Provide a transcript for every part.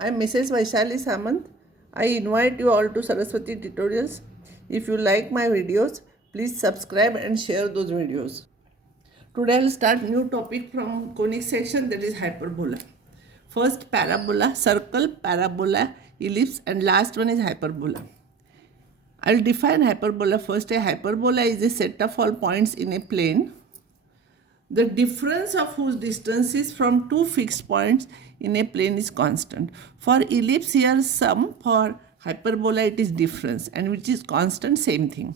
I am Mrs. Vaishali Samant. I invite you all to Saraswati Tutorials. If you like my videos, please subscribe and share those videos. Today I will start new topic from conic section, that is hyperbola. First parabola, circle, parabola, ellipse, and last one is hyperbola. I will define hyperbola first. A hyperbola is a set of all points in a plane, the difference of whose distances from two fixed points in a plane is constant. For ellipse here sum, for hyperbola it is difference, and which is constant, same thing.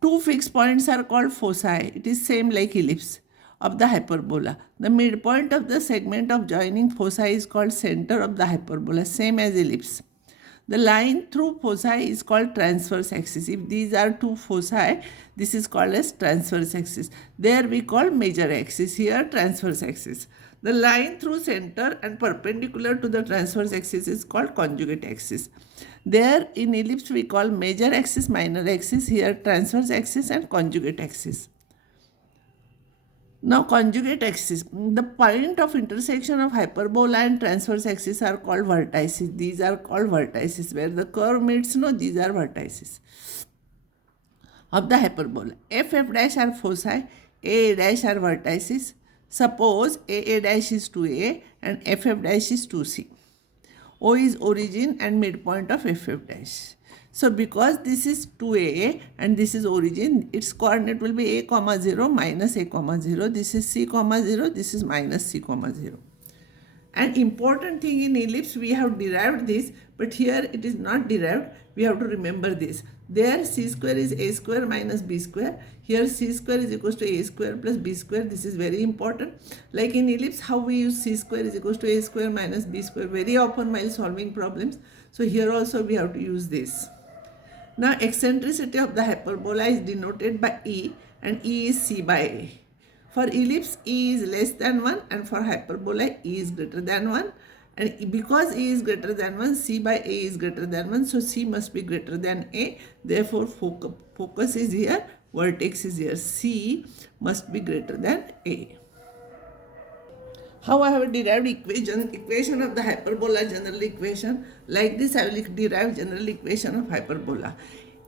Two fixed points are called foci. It is same like ellipse of the hyperbola. The midpoint of the segment of joining foci is called center of the hyperbola, same as ellipse. The line through foci is called transverse axis. If these are two foci, this is called as transverse axis. There we call major axis, here transverse axis. The line through center and perpendicular to the transverse axis is called conjugate axis. There in ellipse we call major axis, minor axis, here transverse axis and conjugate axis. Now conjugate axis, the point of intersection of hyperbola and transverse axis are called vertices. These are called vertices. Where the curve meets, no, these are vertices of the hyperbola. F dash are foci, A dash are vertices. Suppose A dash is 2A and F dash is 2C. O is origin and midpoint of F dash. So because this is 2A and this is origin, its coordinate will be A comma 0 minus A comma 0. This is C comma 0, this is minus C comma 0. An important thing in ellipse, we have derived this, but here it is not derived. We have to remember this. There C square is A square minus B square. Here C square is equals to A square plus B square. This is very important. Like in ellipse, how we use C square is equals to A square minus B square very often while solving problems. So here also we have to use this. Now eccentricity of the hyperbola is denoted by E, and E is C by A. For ellipse, E is less than 1, and for hyperbola, E is greater than 1. And because E is greater than 1, C by A is greater than 1, so C must be greater than A. Therefore, focus is here, vertex is here. C must be greater than A. How I have derived equation of the hyperbola general equation. Like this I will derive general equation of hyperbola.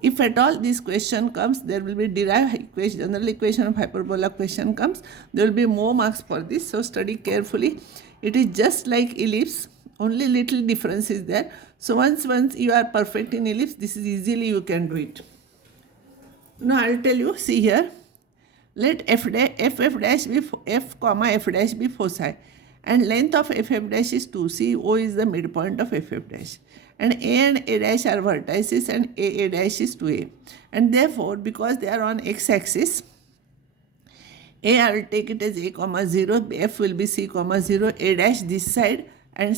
If at all this question comes, there will be derived equation, general equation of hyperbola question comes, there will be more marks for this. So study carefully. It is just like ellipse, only little difference is there. So once you are perfect in ellipse, this is easily you can do it. Now I will tell you, see here. Let f dash be f comma f dash be foci, and length of f dash is 2. See, O is the midpoint of f dash, and A dash are vertices, and A dash is 2A. And therefore, because they are on x-axis, A I will take it as A comma 0, F will be C comma 0, A dash this side and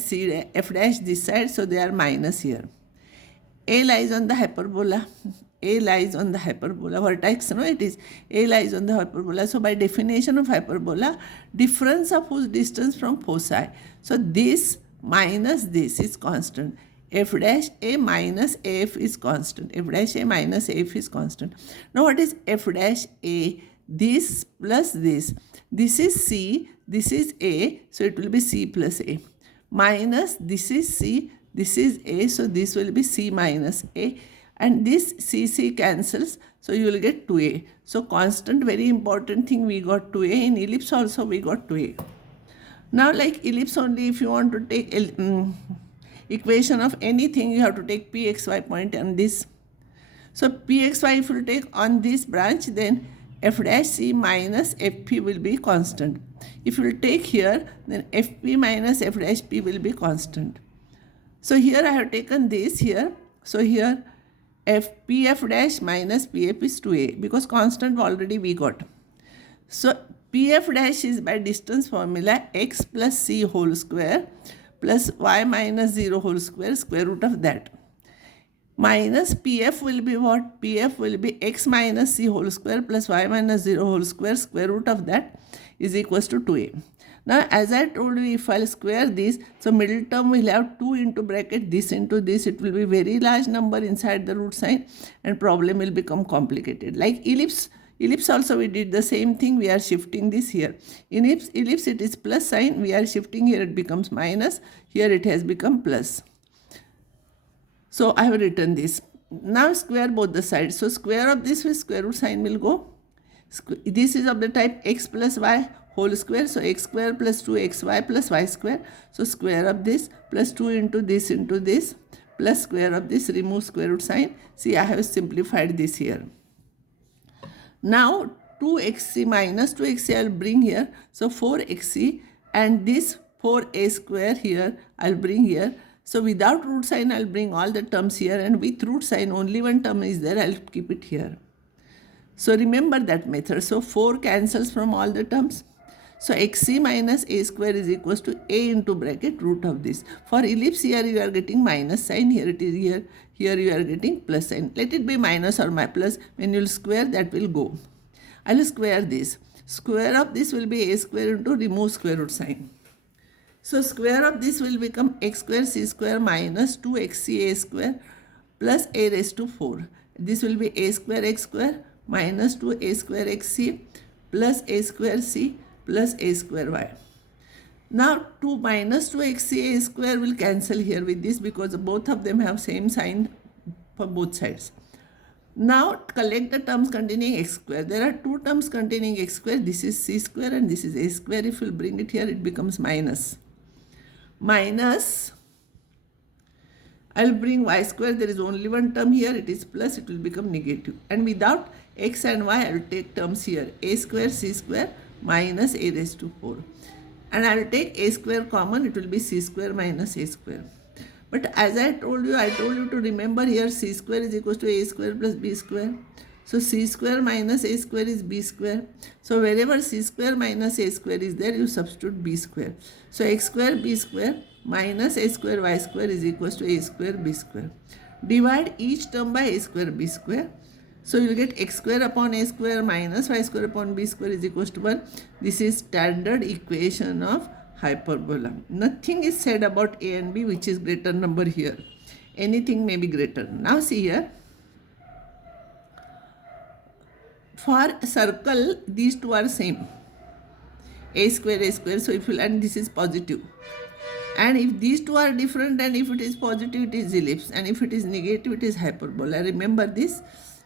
F dash this side, so they are minus here. A lies on the hyperbola. A lies on the hyperbola. Vertex, no, it is. A lies on the hyperbola. So by definition of hyperbola, difference of whose distance from foci. So this minus this is constant. F dash A minus AF is constant. F dash A minus AF is constant. Now what is F dash A? This plus this. This is C, this is A, so it will be C plus A. Minus this is C, this is A, so this will be C minus A. And this C cancels, so you will get 2A. So constant, very important thing, we got 2A. In ellipse also we got 2A. Now like ellipse only, if you want to take equation of anything, you have to take Pxy point on this. So Pxy if you take on this branch, then F dash C minus Fp will be constant. If you take here, then Fp minus F dash P will be constant. So here I have taken this here. So here Pf dash minus Pf is 2A, because constant already we got. So Pf dash is by distance formula x plus c whole square plus y minus 0 whole square, square root of that. Minus Pf will be what? Pf will be x minus c whole square plus y minus 0 whole square, square root of that is equals to 2A. Now as I told you, if I'll square this, so middle term will have 2 into bracket this into this, it will be very large number inside the root sign and problem will become complicated. Like ellipse, Ellipse also we did the same thing. We are shifting this here. In ellipse it is plus sign. We are shifting here. It becomes minus. Here it has become plus. So I have written this. Now square both the sides. So square of this with square root sign will go. This is of the type x plus y whole square. So x square plus 2xy plus y square. So square of this plus 2 into this plus square of this, remove square root sign. See, I have simplified this here. Now 2xc minus 2xc I will bring here. So 4xc and this 4a square here I will bring here. So without root sign I will bring all the terms here, and with root sign only one term is there, I will keep it here. So remember that method. So 4 cancels from all the terms. So xc minus a square is equals to a into bracket root of this. For ellipse here you are getting minus sign, here it is here you are getting plus sign. Let it be minus or my plus. When you will square, that will go. I will square this. Square of this will be a square into remove square root sign. So square of this will become x square c square minus 2xc a square plus a raised to 4. This will be a square x square minus 2a square xc plus a square c plus a square y. Now 2 minus 2xc a square will cancel here with this because both of them have same sign for both sides. Now collect the terms containing x square. There are 2 terms containing x square. This is c square and this is a square. If you bring it here, it becomes minus. Minus, I will bring y square. There is only one term here. It is plus. It will become negative. And without x and y, I will take terms here. A square c square minus a raised to 4. And I will take a square common. It will be c square minus a square. But as I told you to remember here c square is equals to a square plus b square. So c square minus a square is b square. So wherever c square minus a square is there, you substitute b square. So x square b square minus a square y square is equals to a square b square. Divide each term by a square b square. So you will get x square upon a square minus y square upon b square is equals to 1. This is standard equation of hyperbola. Nothing is said about a and b which is greater number here. Anything may be greater. Now see here. For a circle, these two are same. A square, so if you, and this is positive. And if these two are different, and if it is positive, it is ellipse. And if it is negative, it is hyperbola. Remember this.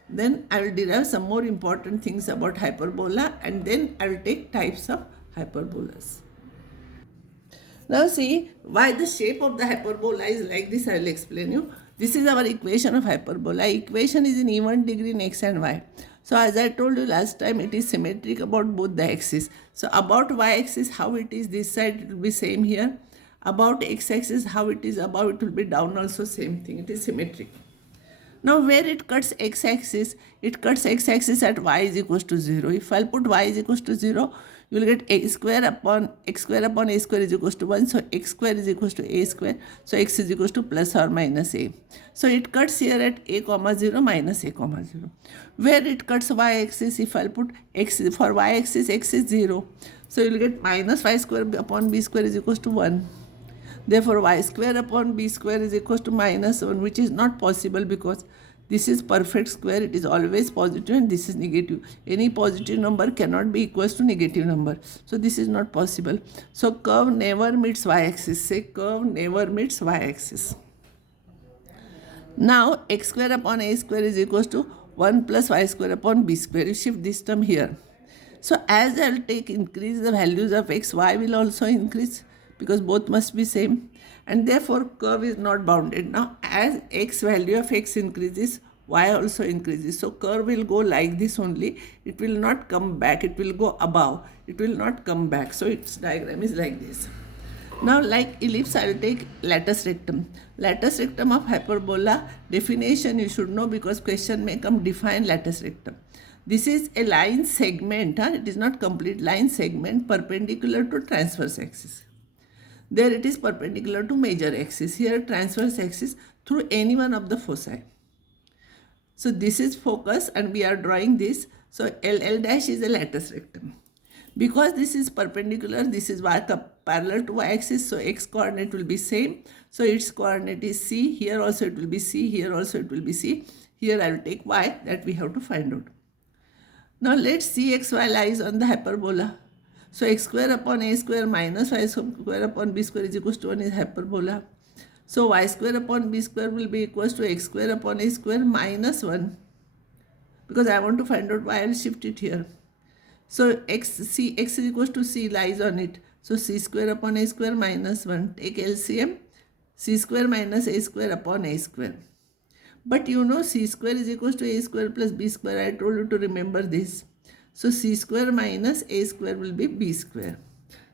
Then I will derive some more important things about hyperbola, and then I will take types of hyperbolas. Now see why the shape of the hyperbola is like this. I will explain you. This is our equation of hyperbola. Equation is in even degree in x and y. So as I told you last time, it is symmetric about both the axes. So about y-axis, how it is this side, it will be same here. About x-axis, how it is above, it will be down also same thing. It is symmetric. Now where it cuts x-axis, it cuts x-axis at y is equals to 0. If I'll put y is equals to 0, you will get x square upon a square is equals to 1. So x square is equals to a square. So x is equals to plus or minus a. So it cuts here at a comma 0 minus a comma 0. Where it cuts y-axis, if I'll put x, for y-axis x is 0. So you will get minus y square upon b square is equals to 1. Therefore y square upon b square is equals to minus 1, which is not possible because this is perfect square. It is always positive and this is negative. Any positive number cannot be equals to negative number. So this is not possible. So curve never meets y-axis. Say curve never meets y-axis. Now x square upon a square is equals to 1 plus y square upon b square. You shift this term here. So as I will take increase the values of x, y will also increase because both must be same. And therefore curve is not bounded. Now as x value of x increases, y also increases. So curve will go like this only. It will not come back. It will go above. It will not come back. So its diagram is like this. Now like ellipse, I will take latus rectum. Latus rectum of hyperbola definition you should know because question may come, define latus rectum. This is a line segment. It is not complete line segment perpendicular to transverse axis. There it is perpendicular to major axis. Here transverse axis through any one of the foci. So this is focus and we are drawing this. So L dash is a latus rectum. Because this is perpendicular, this is parallel to y-axis. So x coordinate will be same. So its coordinate is C. Here also it will be C. Here also it will be C. Here I will take y, that we have to find out. Now let cxy lies on the hyperbola. So x square upon a square minus y square upon b square is equals to 1 is hyperbola. So y square upon b square will be equals to x square upon a square minus 1. Because I want to find out y, I will shift it here. So x is equals to c lies on it. So c square upon a square minus 1. Take LCM. C square minus a square upon a square. But you know c square is equals to a square plus b square. I told you to remember this. So c square minus a square will be b square.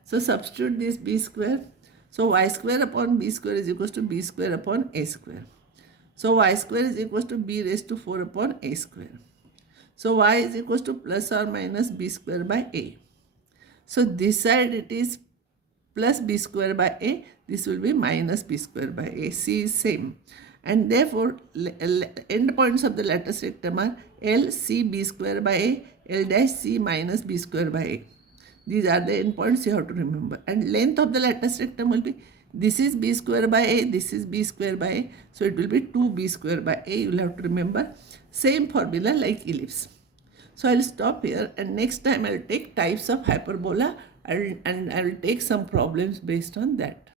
So substitute this b square. So y square upon b square is equals to b square upon a square. So y square is equals to b raised to 4 upon a square. So y is equals to plus or minus b square by a. So this side it is plus b square by a. This will be minus b square by a. C is same. And therefore, end points of the lattice rectum are L, C, b square by a, L dash C minus b square by a. These are the end points you have to remember. And length of the lattice rectum will be, this is b square by a, this is b square by a. So it will be 2b square by a. You will have to remember. Same formula like ellipse. So I will stop here, and next time I will take types of hyperbola and I will take some problems based on that.